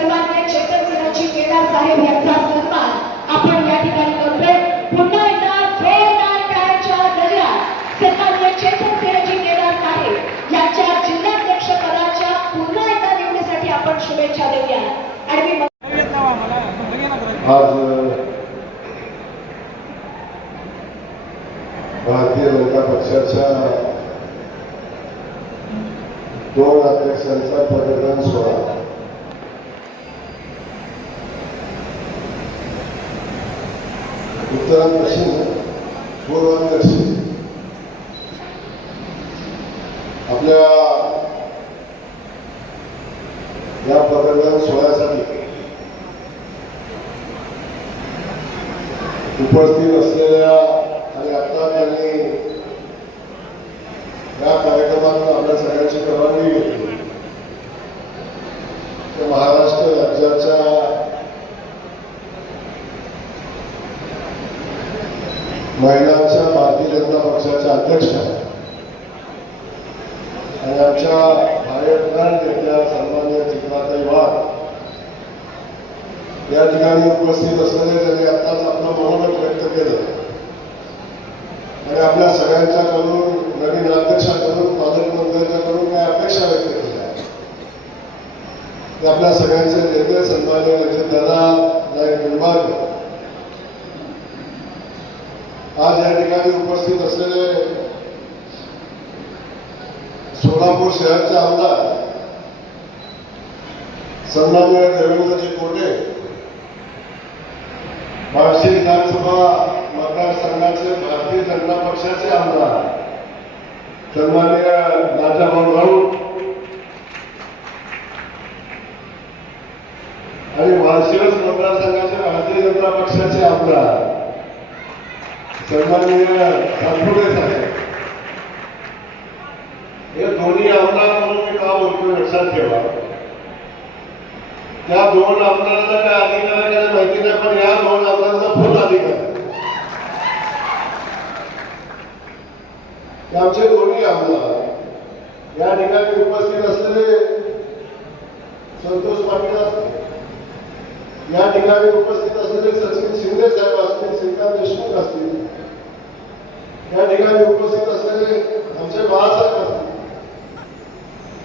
सन्मान्य चेतन केदार साहेब यांचा सन्मान. आपण या ठिकाणी करतोय. पुन्हा एकदा जोरदार टाळ्यांच्या गजरात सन्मान्य चेतन केदार साहेब यांच्या जिल्हाध्यक्ष पदाच्या पुन्हा एकदा निवडीसाठी आपण शुभेच्छा देऊया. आणि मी आज भारतीय जनता पक्षाच्या दोन अध्यक्षांचा पदग्रहण सोहळा. उत्तर आणि दक्षिण पूर्व आणि दक्षिण आपल्या या पदग्रहण सोहळ्यासाठी उपस्थित असलेल्या आणि आता त्यांनी या कार्यक्रमात आपल्या सगळ्यांची परवानगी घेतली ते महाराष्ट्र राज्याच्या महिलांच्या भारतीय जनता पक्षाच्या अध्यक्ष आणि आमच्या भायटनाथ नेत्या सन्मान्य चित्राताई वाघ या ठिकाणी उपस्थित असलेले त्यांनी आत्ताच आपलं मनोगत व्यक्त केलं. आणि आपल्या सगळ्यांच्याकडून नवीन अध्यक्षाकडून पालकमंत्र्यांच्याकडून काही अपेक्षा व्यक्त केल्या ते आपल्या सगळ्यांचे नेते सन्मान्य नेते दादा नाईक निंबाळकर आज या ठिकाणी उपस्थित असलेले सोलापूर शहरचे आमदार सन्मान्य देवेंद्रजी कोटे बार्शी विधानसभा मतदारसंघाचे भारतीय जनता पक्षाचे आमदार सन्मान्य राजाभाऊ राऊत आणि माळशिरस मतदारसंघाचे भारतीय जनता पक्षाचे आमदार सन्माननीय सातपुते साहेब हे दोन्ही आमदार म्हणून मी का बोलतो लक्षात ठेवा. त्या दोन आमदारांचा काय अधिकार आहे काय माहिती नाही पण या दोन आमदारांचा फुल अधिकार आहे. आमचे दोन्ही आमदार या ठिकाणी उपस्थित असलेले संतोष पाटील असतील. या ठिकाणी उपस्थित असलेले सचिन शिंदे साहेब असतील श्रीकांत देशमुख असतील या ठिकाणी उपस्थित असलेले आमचे बाळासाहेब असतील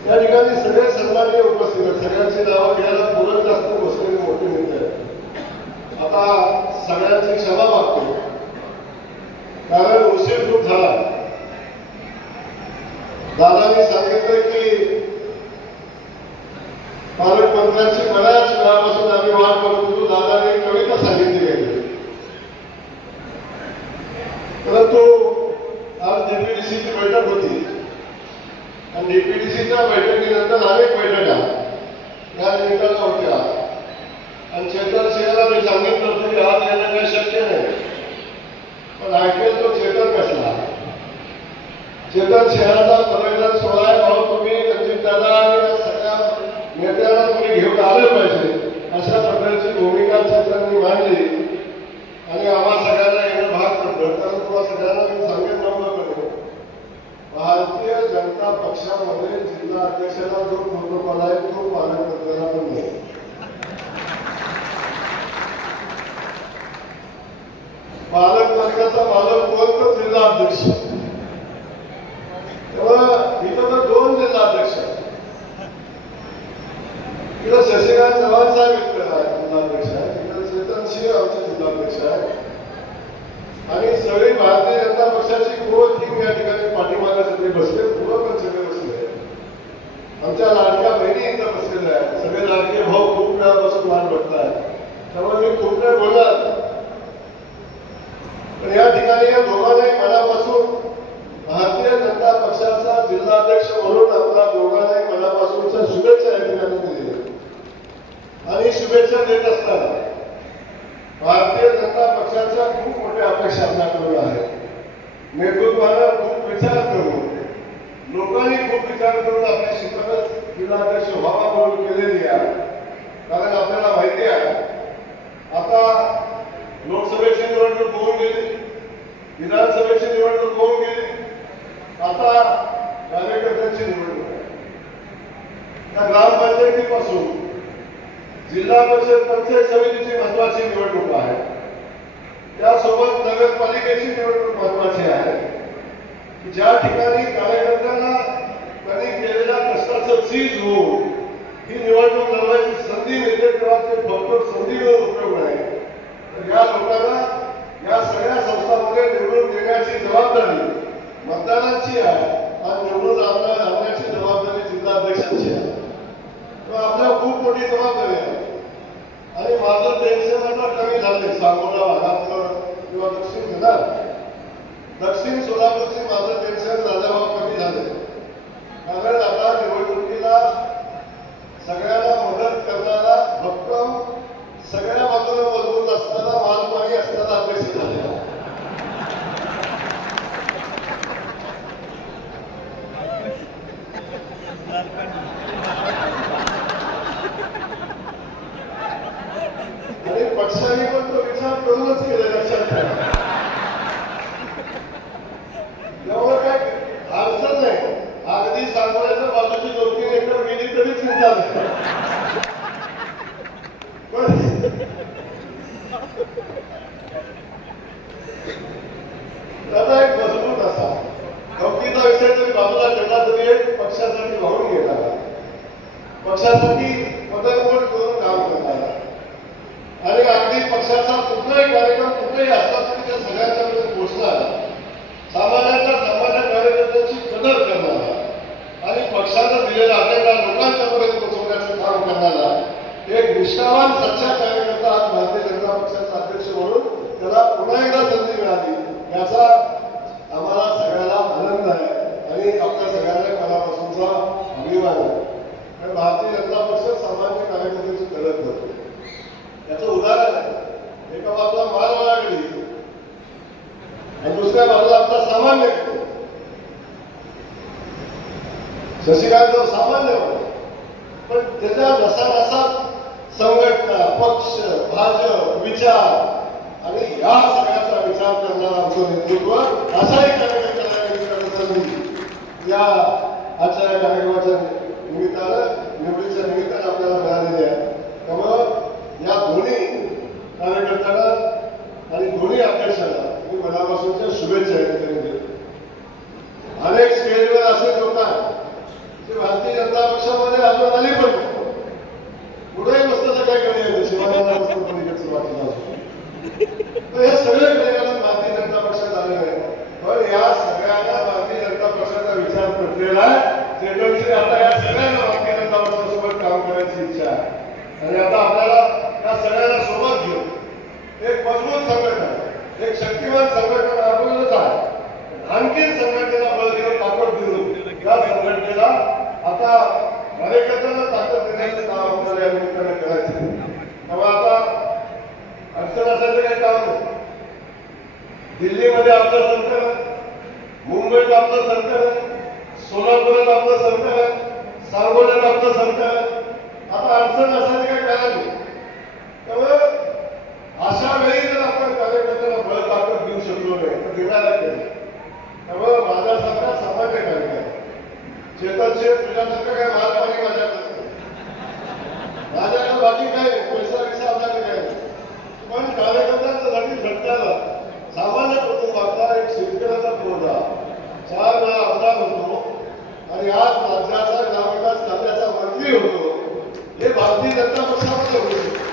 या ठिकाणी सगळे सन्मान्य उपस्थित आहेत. सगळ्यांची नावं घ्यायला पुरत जास्त बसलेले मोठे मित्र आहेत. आता सगळ्यांची क्षमा मागतो. कारण उशीर खूप झाला. दादांनी सांगितलं की पालकमंत्र्यांची बऱ्याच वेळापासून आम्ही वाट बघत होतो दादाने एक कविता सांगितली गेली परंतु आज डीपीडीसीची बैठक होती आणि डीपीडीसीच्या बैठकीनंतर अनेक बैठका या निमित्तानं होत्या आणि चेतन सिंहला मी सांगितलं होतं की आज येणं काही शक्य नाही पण ऐकेल तो चेतन कसला चेतन शहराचा पदग्रहण सोहळा आहे भाऊ तुम्ही दादा आणि सगळ्या नेत्यांना तुम्ही घेऊन आले पाहिजे. अशा प्रकारची भूमिका चेतननी मांडली. आणि आम्हा सगळ्यांना येणं भाग पडलं. कारण तुला सगळ्यांना मी सांगेन नव्हतं भारतीय जनता पक्षामध्ये जिल्हा अध्यक्षाला जो प्रोटोकॉल आहे तो पालकमंत्र्यांना पण नाही पालक पालकमंत्र्याचा पालक कोण तो जिल्हाध्यक्ष. तेव्हा इथं तर दोन जिल्हाध्यक्ष इकडं शशिकांत चव्हाण साहेब इकडे जिल्हाध्यक्ष आहे इकडे चेतन सिंह आमचे जिल्हाध्यक्ष आहे आणि सगळी भारतीय जनता पक्षाची कोर टीम या ठिकाणी पाठीमागे सगळे बसले पुढं पण सगळे बसले. आमच्या लाडक्या बहिणी इथं बसलेल्या आहेत सगळे लाडके भाऊ खूप वेळापासून वाट बघतायत त्यामुळे मी खूप वेळ बोलणार पण या ठिकाणी या दोघांनाही मनापासून भारतीय जनता पक्षाचा जिल्हाध्यक्ष म्हणून आपला दोघांनाही मनापासूनच्या शुभेच्छा या ठिकाणी दिल्या आणि शुभेच्छा देत असताना भारतीय जनता पक्षाच्या खूप मोठ्या अपेक्षा आपल्याकडून आहेत. नेतृत्वाला खूप विचार करून लोकांनी खूप विचार करून आपली शिफारस जिल्हाध्यक्ष व्हावा म्हणून केलेली आहे. कारण आपल्याला माहिती आहे आता लोकसभेची निवडणूक होऊन गेली विधानसभेची निवडणूक होऊन गेली आता कार्यकर्त्यांची निवडणूक आहे. त्या ग्रामपंचायतीपासून जिल्हा परिषद पंचायत समितीची महत्वाची निवडणूक आहे. त्यासोबत नगरपालिकेची निवडणूक महत्वाची आहे. ज्या ठिकाणी कार्यकर्त्यांना त्यांनी केलेल्या कष्टाचं चीज होऊन ही निवडणूक लढवायची संधी मिळते तेव्हा ते फक्त संधीवर उपयोग नाही तर या लोकांना या सगळ्या संस्थांमध्ये निवडून देण्याची जबाबदारी मतदारांची आहे आणि निवडून आणण्याची जबाबदारी जिल्हाध्यक्षांची आहे. तेव्हा आपल्याला खूप मोठी जबाबदारी आहे. माझं टेन्शन कमी झाले सांगोला भागातलं किंवा दक्षिण घेणार दक्षिण सोलापूरचे माझं टेन्शन राजाभाव कमी झाले. कारण आता निवडणुकीला सगळ्यांना मदत करणारा भक्कम सगळ्या बाजूला मजबूत असणारा मालपाणी असणारा अपेक्षित झालेला आहे. आणि पक्षाने पण तो विचार करूनच केला लक्षात ठेवा त्यामुळे काय अडचण नाही अगदी सांगोल्याच्या बाजूची दोन तीन एकर गेली तरी चिंता नाही पण त्याचा एक मजबूत असा गमतीचा विषय जरी बाजूला ठेवला तरी एक पक्षासाठी वाहून गेला पक्षासाठी पदरपण करून काम करणारा आणि अगदी पक्षाचा कुठलाही कार्यक्रम कुठेही असला तरी त्या सगळ्यांच्या मध्ये पोचणार सामान्याच्या सामान्य कार्यकर्त्यांची कदर करणारा आणि पक्षानं दिलेला अजेंडा लोकांच्या पर्यंत पोहोचवण्याचं काम करणारा एक निष्ठावान सच्चा कार्यकर्ता आज भारतीय जनता पक्षाचा अध्यक्ष म्हणून त्याला पुन्हा एकदा संधी मिळाली. याचा आम्हाला सगळ्याला आनंद आहे आणि आपल्या सगळ्यांना मनापासूनचा अभिमान आहे. कारण भारतीय जनता पक्ष सामान्य कार्यकर्त्याची गरज करतो याचं उदाहरण आहे. एका बाजूला मालवाला गडी आणि दुसऱ्या बाजूला आपला सामान्य शशिकांत सामान्य पण त्याच्या नसानसात संघटना पक्ष भाजप विचार. आणि या सगळ्याचा विचार करणारा आमचं नेतृत्व असाही कार्यक्रम या या आजच्या कार्यक्रमाच्या निमित्तानं निवडीच्या निमित्तानं आपल्याला मिळालेली आहे त्यामुळं या दोन्ही कार्यकर्त्यांना आणि दोन्ही अध्यक्षांना मी मनापासूनच्या शुभेच्छा या ठिकाणी देतो अनेक स्टेजवर असे लोक आहेत जे भारतीय जनता पक्षामध्ये अजून आले पण नाही. पुढेही बसण्याचं काय कमी शिवाजीला बसतो पलीकडचं वाटलं तर हे सगळे कार्यक्रम भारतीय जनता पक्षात आले नाही पण या सगळ्यांना भारतीय जनता पक्षाचा केलेला आहे. चेतनश्री आता या सगळ्यांना भारतीय जनता पक्षासोबत काम करायची इच्छा आहे. आणि आता आपल्याला या सगळ्यांना सोबत घेऊन एक मजबूत संघटना एक शक्तिमान संघटना आपल्यालाच आहे. आणखी संघटनेला बळ देऊन ताकद देऊन या संघटनेला आता कार्यकर्त्यांना ताकद देण्याचं काम आपल्याला या निमित्तानं करायचं आहे. तेव्हा आता अडचण असायचं काही काम नाही. दिल्लीमध्ये आपलं सरकार आहे. मुंबईत आपलं सरकार आहे. सोलापुरात आपलं सरकार आहे सांगोल्यात आपलं सरकार. आहे आता अडचण असं काही कारण नाही त्यामुळे अशा वेळी जर आपण कार्यकर्त्यांना बळ ताकद देऊ शकलो नाही तर देण्याला केलं त्यामुळे माझ्यासारखा सामान्य कार्यक्रम चेतन शेठ तुझ्यासारखं काय मालपाणी माझ्याकडे नाही. माझ्याकडे बाकी काय नाही पैसा विसा आपल्याकडे काय नाही. पण कार्यकर्त्यांचा साठी झटक्याला सामान्य कुटुंबातला एक शेतकऱ्याचा पोरगा चार वेळा आमदार होतो आणि आज राज्याचा ग्रामविकास खात्याचा मंत्री होतो हे भारतीय जनता पक्षामध्ये होऊ शकतो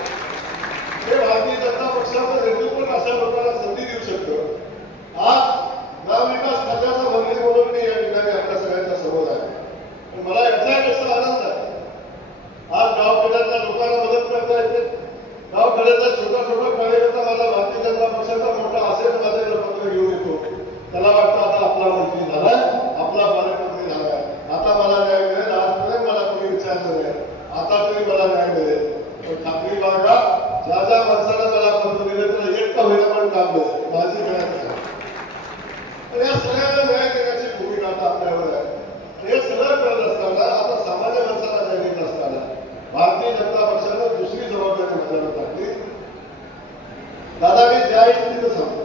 हे भारतीय जनता पक्षाचं नेतृत्व अशा लोकांना संधी देऊ शकतं आज ग्रामविकास खात्याचा मंत्री म्हणून मी या ठिकाणी आपल्या सगळ्यांच्या समोर आहे पण मला याचा कसा आनंद आहे आज गावखेड्यातल्या लोकांना मदत करता येते गावखेड्यातला छोटा छोटा कार्यकर्ता मला भारतीय जनता पक्षाचा मोठा असेल माझ्याकडे पत्र घेऊन येतो त्याला वाटतं आता आपला मंत्री झालाय आपला पालकमंत्री झालाय आता मला न्याय मिळेल आजपर्यंत मला कोणी विचारलं नाही आता तरी मला न्याय मिळेल पण खात्री बाळगा ज्या ज्या माणसाला मला पत्र दिलं त्याला एक का होईना पण काम मिळेल माझी गरज आहे तर या सगळ्यांना न्याय देण्याची भूमिका आता आपल्यावर आहे हे सगळं करत असताना आता सामान्य माणसाला न्याय देत असताना भारतीय जनता पक्षानं दुसरी जबाबदारी माझ्यावर टाकली दादा मी ज्या तिथं सांगतो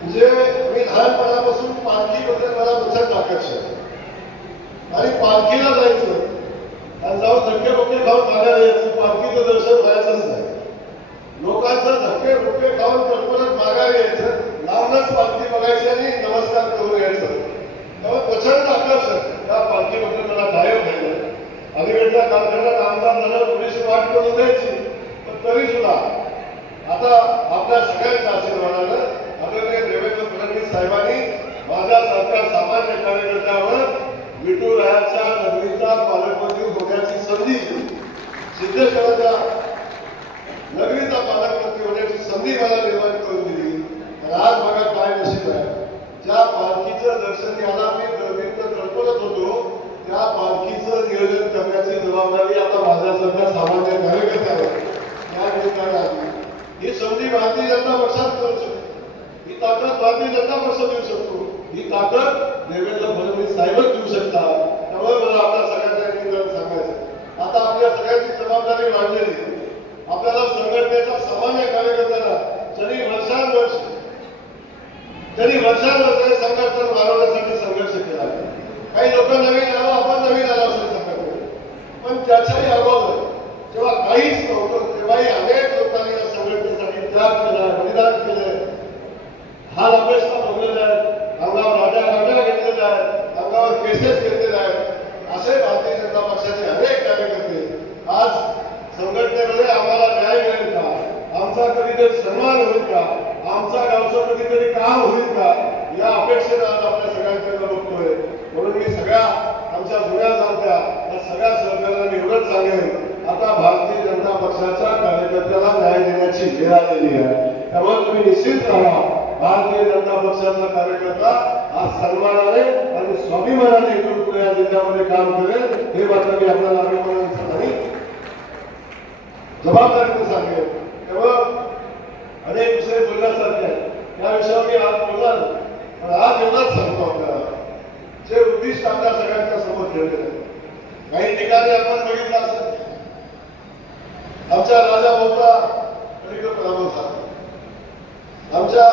म्हणजे मी लहानपणापासून पालखीबद्दल मला प्रचंड आकर्षण आहे. आणि पालखीला जायचं आणि जाऊन धक्के बुक्के खाऊन मागायला यायचं पालखीचं दर्शन व्हायचंच नाही लोकांचं धक्के बुक्के खाऊन परत मागायला यायचं लांबच पालखी बघायची आणि नमस्कार करून यायचं त्यामुळे प्रचंड आकर्षण त्या पालखीबद्दल मला कायम राहिलं अलीकडच्या कालखंडात आमदार झालं पुरेशी वाट करून द्यायची पण तरी सुद्धा आता आपल्या सगळ्यांच्या आशीर्वादानं आदरणीय देवेंद्र फडणवीस साहेबांनी माझ्यासारख्या सामान्य कार्यकर्त्यावर विठुरायाच्या नगरीचा पालकमंत्री होण्याची संधी दिली. सिद्धेश्वराच्या नगरीचा पालकमंत्री होण्याची संधी मला निर्माण करून दिली तर आज बघा काय नशीब आहे ज्या पालखीचं दर्शन घ्यायला मी गर्दीत तडपडत होतो त्या पालखी नियोजन करण्याची जबाबदारी आता माझ्यासारख्या सामान्य कार्यकर्त्यावर या ठिकाणी आली ही संधी भारतीय जनता पक्षात करू शकतो. ही ताकद भारतीय जनता पक्ष देऊ शकतो. ही ताकद देवेंद्र फडणवीस साहेबच देऊ शकतात. त्यामुळे मला आपल्या सगळ्यांच्या ठिकाणी सांगायचं आता आपल्या सगळ्यांची जबाबदारी वाढलेली आपल्याला संघटनेचा सामान्य कार्यकर्त्याला तरी वर्षानुवर्ष तरी वर्षानुवर्ष संघटन वाढवण्यासाठी संघर्ष केला. काही लोक नवीन आलो आपण नवीन आलो असेल पण त्याच्याही अगोदर जेव्हा काहीच नव्हतं तेव्हाही अनेक लोकांनी या संघटनेसाठी त्याग केला बलिदान केलं हाल अपेक्षा भरलेला आहे अंगावर राजा राजा घेतलेला आहे अंगावर केसेस घेतलेला आहे असे भारतीय जनता पक्षाचे अनेक कार्यकर्ते आज संघटनेमध्ये आम्हाला न्याय मिळेल का? आमचा कधीतरी सन्मान होईल का? आमचा गावचं कधीतरी काम होईल का? या अपेक्षेनं आज आपल्या सगळ्यांकडे बघतोय. म्हणून मी सगळ्या आमच्या जुन्या जाणत्या या सगळ्या सरकारला मी एवढंच सांगेन. आता भारतीय जनता पक्षाच्या कार्यकर्त्याला न्याय देण्याची वेळ आलेली आहे. त्यामुळे तुम्ही निश्चित राहा. भारतीय जनता पक्षाचा कार्यकर्ता आज सन्मानाने आणि स्वाभिमानाने इथून पुढे या जिल्ह्यामध्ये काम करेल. हे मात्र मी आपल्याला अभिमानाने आणि जबाबदारीने सांगेल तेव्हा अनेक विषय बोलण्यासारखे आहेत. त्या विषयावर मी आज बोलणार पण आज एवढाच सांगतो आपल्याला. जे उद्दिष्ट आपल्या सगळ्यांच्या समोर ठेवलेलं आहे. काही ठिकाणी आपण बघितलं असेल आमच्या राजा भाऊचा पलीकडे पराभव झाला. आमच्या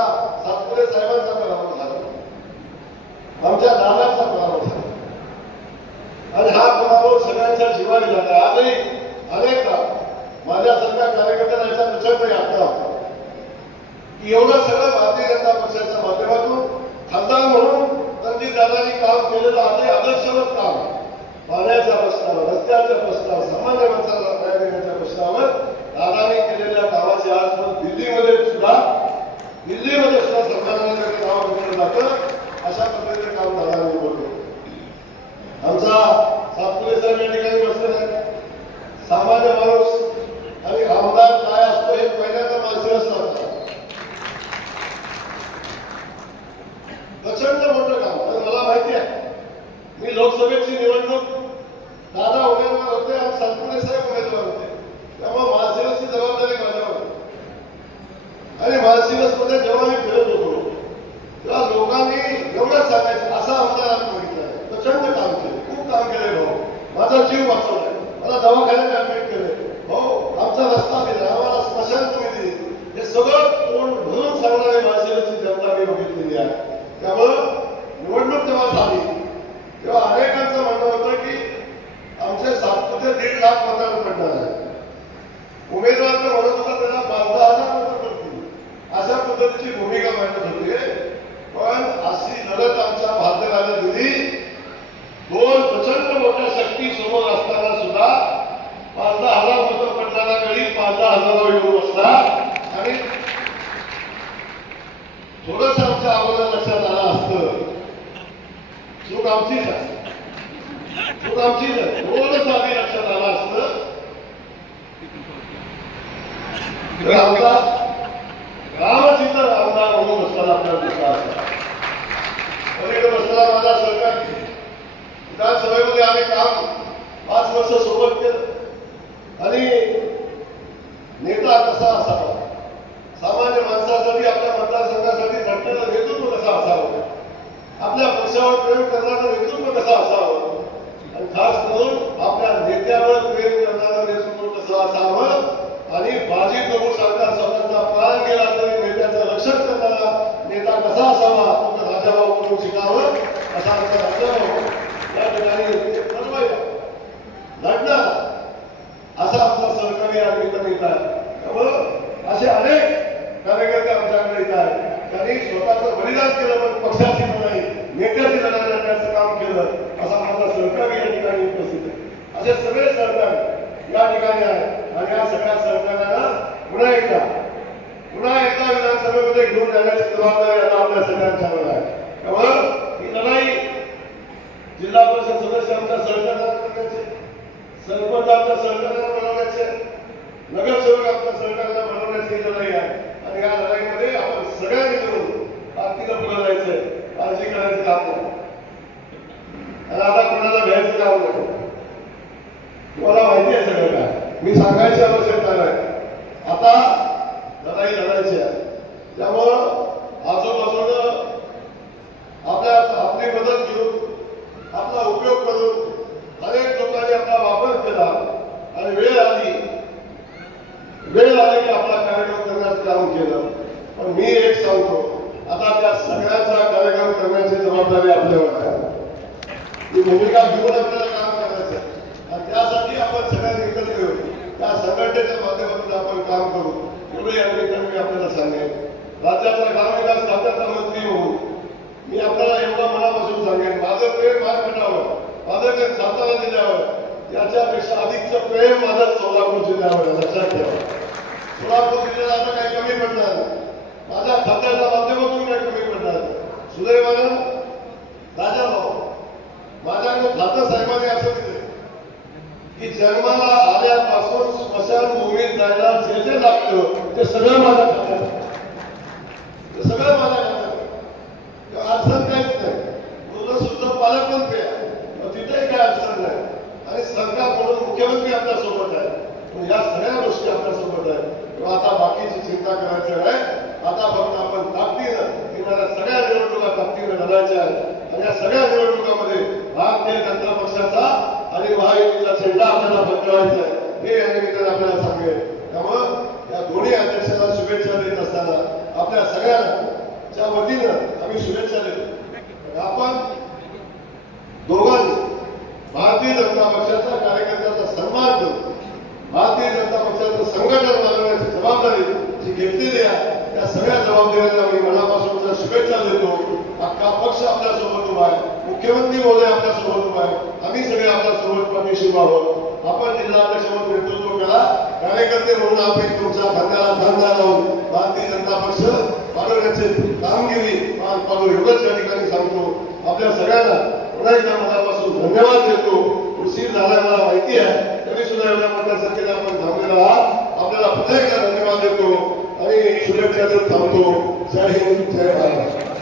सातपुरे साहेबांचा पराभव झाला. आमच्या दादांचा पराभव झाला. आणि हा पराभव सगळ्यांच्या जीवाने झाला. आजही अनेकदा माझ्यासारख्या कार्यकर्त्यांना याचा प्रचंड यात्रा होता. की एवढं सगळं भारतीय जनता पक्षाच्या माध्यमातून खासदार म्हणून रणजित दादांनी काम केलेलं आधी आदर्शवत काम. पाण्याच्या प्रश्नावर रस्त्याच्या प्रश्नावर सामान्य माणसाला न्याय देण्याच्या प्रश्नावर दादाने केलेल्या कामाची आज पण दिल्लीमध्ये सुद्धा दिल्लीमध्ये सुद्धा सरकारने काम नाव जातं अशा पद्धतीने काम दादाने बोलतो आमचा सातपुते साहेब या ठिकाणी बसलेला आहे सामान्य माणूस आणि आमदार काय असतो हे पहिल्यांदा माणसे असतात प्रचंड मोठं काम तर मला माहिती आहे मी लोकसभेची निवडणूक दादा उमेदवार होते आणि सातपुते साहेब उमेदवार होते त्यामुळे माळशिरसची जबाबदारी माझ्यावर होती. आणि माळशिरसमध्ये जेव्हा मी फिरत होतो तेव्हा लोकांनी एवढंच सांगायचं असा आमदार आम्ही बघितलाय प्रचंड काम केलं खूप काम केलंय भाऊ माझा जीव वाचवलाय मला दवाखान्यात ऍडमिट केलंय भाऊ आमचा रस्ता दिला आम्हाला स्मशान तुम्ही दिली हे सगळं तोंड भरून सांगणारी माळशिरसची जनता मी बघितलेली आहे त्यामुळं निवडणूक जेव्हा झाली तेव्हा अनेकांचं म्हणणं होतं की आमचे सातपुते दीड लाख मतांना पडणार आहे उमेदवार तर म्हणत होता त्याला पाच दहा हजार मतं पडतील अशा पद्धतीची भूमिका मांडत होते पण अशी लढत आमच्या भारताला दिली दोन प्रचंड मोठ्या शक्ती समोर असताना सुद्धा पाच दहा हजार मतं पडणारा गडी पाच दहा हजारावर येऊन बसला आणि थोडस आमच्या अगोदर लक्षात आलं असतं चूक आमचीच आहे चूक आमचीच आहे थोडंच आधी लक्षात आलं असत. तर आमचा रामचित्र आमदार म्हणून असताना आपल्याला दिसला असता पलीकडे बसताना माझा सरकार. विधानसभेमध्ये आम्ही काम पाच वर्ष सोबत केलं. आणि नेता कसा असावा? सामान्य माणसासाठी आपल्या मतदारसंघासाठी घटनेला नेतृत्व कसा असावं? आपल्या पक्षावर प्रयोग करणारा नेतृत्व कसा असावं? आणि खास करून आपल्या नेत्यावर प्रेम करणारं नेतृत्व कसं असावं आणि बाजी प्रभू सरकार स्वतःचा प्राण गेला तरी नेत्याचं रक्षण करणारा नेता कसा असावा तो तर राजाभाऊ म्हणून शिकावं असा आमचा राजाभाऊ या ठिकाणी ठरवायला लढणार असे सगळे सहकारी या ठिकाणी आहे आणि या सगळ्या सहकार्याला पुन्हा एकदा पुन्हा एकदा विधानसभेमध्ये घेऊन जाण्याची जबाबदारी आता आपल्या सगळ्यांच्यावर आहे त्यामुळं ही लढाई जिल्हा परिषद सदस्यांच्या सहकार्याने करण्याची सरपंच आपल्या सहकार्याने बनवण्याचे नगरसेवक आपल्या सहकार्याने बनवण्याची ही लढाई आहे आणि या लढाईमध्ये आपण सगळ्यांनी मिळून बाकीला पुढे जायचंय काळजी करायचं काम नाही आणि आता कोणाला भ्यायचं काम नाही तुम्हाला माहिती आहे सगळं काय मी सांगायची आवश्यकता नाही आता लढाई लढायची आहे त्यामुळं आजूबाजूनं आपल्या आपली मदत घेऊन आपला उपयोग करून अनेक लोकांनी आपला वापर केला आणि वेळ आली वेळ आली की आपला कार्यक्रम करण्याचं काम केलं पण मी एक सांगतो आता त्या सगळ्यांचा कार्यक्रम करण्याची जबाबदारी आपल्यावर आहे ही भूमिका घेऊन आपल्याला काम करायचं आहे. आणि त्यासाठी आपण सगळ्यांनी एकत्र येऊ त्या संघटनेच्या माध्यमातून आपण काम करू एवढे या ठिकाणी मी आपल्याला सांगेन राज्याचा ग्रामविकास खात्याचा मंत्री होऊन मी आपल्याला एवढं मनापासून सांगेन माझं प्रेम महाराष्ट्रावर माझं काही सातारा जिल्ह्यावर याच्यापेक्षा अधिकचं प्रेम माझं सोलापूर जिल्ह्यावर लक्षात ठेवा. सोलापूर जिल्ह्याला आता काही कमी पडणार माझ्या खात्याच्या माध्यमातून काही कमी पडणार नाही. सुदैवानं राजा भाऊ माझ्या खातं साहेबांनी असं दिले की जन्माला आल्यापासून स्मशानभूमीत जायला जे जे लागतं ते सगळं माझ्या खात्यात ते सगळं माझ्या खात्यात अडचण काहीच नाही. मुलं सुद्धा पालकमंत्री आहे मग तिथेही काय अडचण नाही. आणि सरकार म्हणून मुख्यमंत्री आपल्यासोबत आहे. पण या सगळ्या गोष्टी आपल्यासोबत आहेत आता बाकीची चिंता करायची आहे. आता फक्त आपण ताकदीनं येणाऱ्या सगळ्या निवडणुका ताकदीनं घालायच्या आहेत. आणि या सगळ्या निवडणुकामध्ये भारतीय जनता पक्षाचा आणि महायुतीचा झेंडा आपल्याला फडकवायचा आहे. हे या निमित्ताने आपल्याला सांगेल त्यामुळं या दोन्ही अध्यक्षांना शुभेच्छा देत असताना आपल्या सगळ्यांच्या वतीनं आम्ही शुभेच्छा देतो. आपण दोघांनी भारतीय जनता पक्षाच्या कार्यकर्त्याचा सन्मान करू भारतीय जनता पक्षाचं संघटन बनवण्याची जबाबदारी जी घेतलेली आहे त्या सगळ्या जबाबदाऱ्यांना मी मनापासून शुभेच्छा देतो. अख्खा पक्ष आपल्यासोबत उभा आहे. मुख्यमंत्री महोदय आपल्यासोबत उभा आहे. आम्ही सगळे आपल्यासोबत पाठीशी उभा आहोत. आपण जिल्हाध्यक्ष म्हणून नेतृत्व करा कार्यकर्ते म्हणून आपण तुमच्या खांद्याला खांदा लावून भारतीय जनता पक्ष वाढवण्याची कामगिरी पार पाडू एवढंच या ठिकाणी सांगतो. आपल्या सगळ्यांना पुन्हा एकदा मनापासून धन्यवाद देतो. उशीर झाला मला माहिती आहे. तरी सुद्धा एवढ्या मोठ्या संख्येने आपण थांबलेला आहात आपल्याला पुन्हा एकदा धन्यवाद देतो. आणि शुभेच्छा देत थांबतो. जय हिंद जय महाराष्ट्र